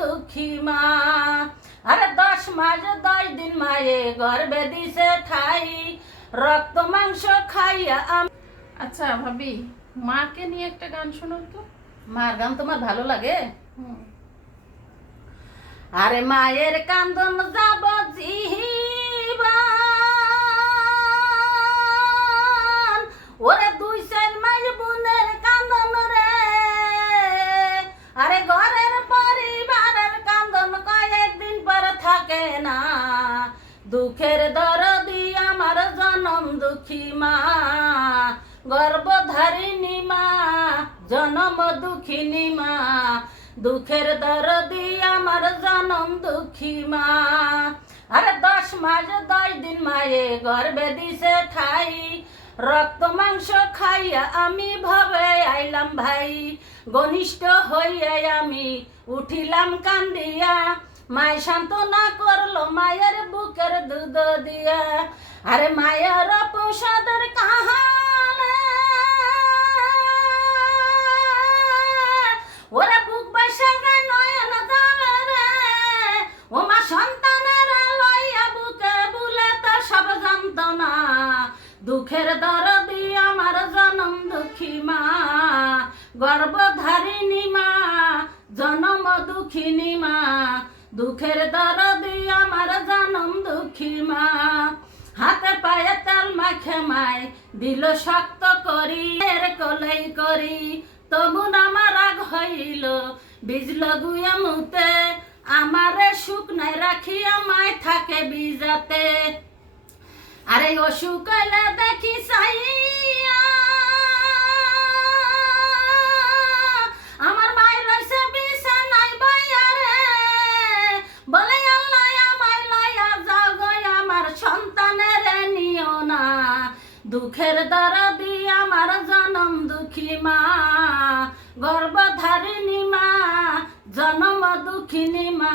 দুঃখী মা। আরে 10 মাস 10 দিন মায়ে গর্ভে দিছে ঠাই, রক্ত মাংস খাইয়া আমি। আচ্ছা ভাবি, মাকে নিয়ে একটা গান শোনাও তো। মার গান তোমার ভালো লাগে? আরে মায়ের কান্দন যাব জীবন, ওরে 2-4 মাস বোনের কান্দন রে। আরে ঘরের পরিবারের কান্দন কয়েকদিন পর থাকে না, দুঃখের দরদি আমার জনম দুঃখী মা, গর্ভধারিণী মা, জনম দুঃখিনী মা, দুঃখের দরদি আমার জনম দুঃখী মা। আরে 10 মাস 10 দিন মায়ে গর্ভে দিছে ঠাই, রক্ত মাংস খাইয়া আমি ভবে আইলাম ভাই, ঘনিষ্ঠ হইয়া আমি উঠিলাম কান্দিয়া, মায় সান্ত্বনা করলো মায়ের বুকের দুধ দিয়া। আরে মায়ের প্রসাদের কাহালে ওরা বুক বাসা গায় নয়ন জলে রে, ও মা সন্তানের লইয়া বুকে বুলে তো সব যন্ত্রণা, দুঃখের দরদি আমার জনম দুঃখী মা, গর্ভধারিণী মা, জনম দুঃখিনী মা, দুঃখের দরদি আমার জনম দুঃখী মা। হাতে পায়ে তেল মাখে মায় দিল শক্ত করি, এর কলাই করি তবু আমার রাগ হইল, বিজল গুয়া মুতে আমারে সুখ নাই রাখিয়া মায় থাকে বিজাতে। আরে অসুখ হইলে দেখি চাইয়া আমার মায়ের রয়েছে বিছানায় বইয়া রে, বলে আল্লাহ আমায় লইয়া যাও গো আমার সন্তানের নিও না, দুঃখের দরদি আমার জনম দুঃখী মা, গর্ভধারিণী মা, জনম দুঃখিনী মা,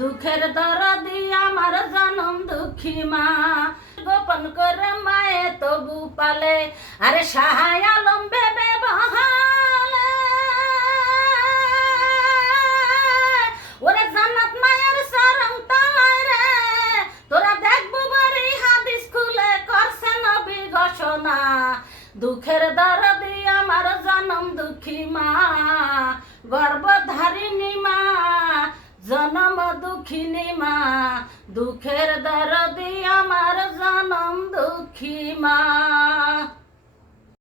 দুঃখের দরদি আমার জনম দুঃখী মা। গোপন করে মায়ে তবু পালে, আরে সাহায় আলম বেবে বহালে, ওরে জান্নাত মায়ের চরম তলায় রে, তোরা দেখবো বাড়ি হাদিস খুলে করছে নবী ঘোষণা, দুঃখের দরদি আমার জনম দুঃখী মা, গর্ভধারিণী মা, জনম দুঃখিনী মা, দুঃখের দরদি আমার জনম দুঃখী মা।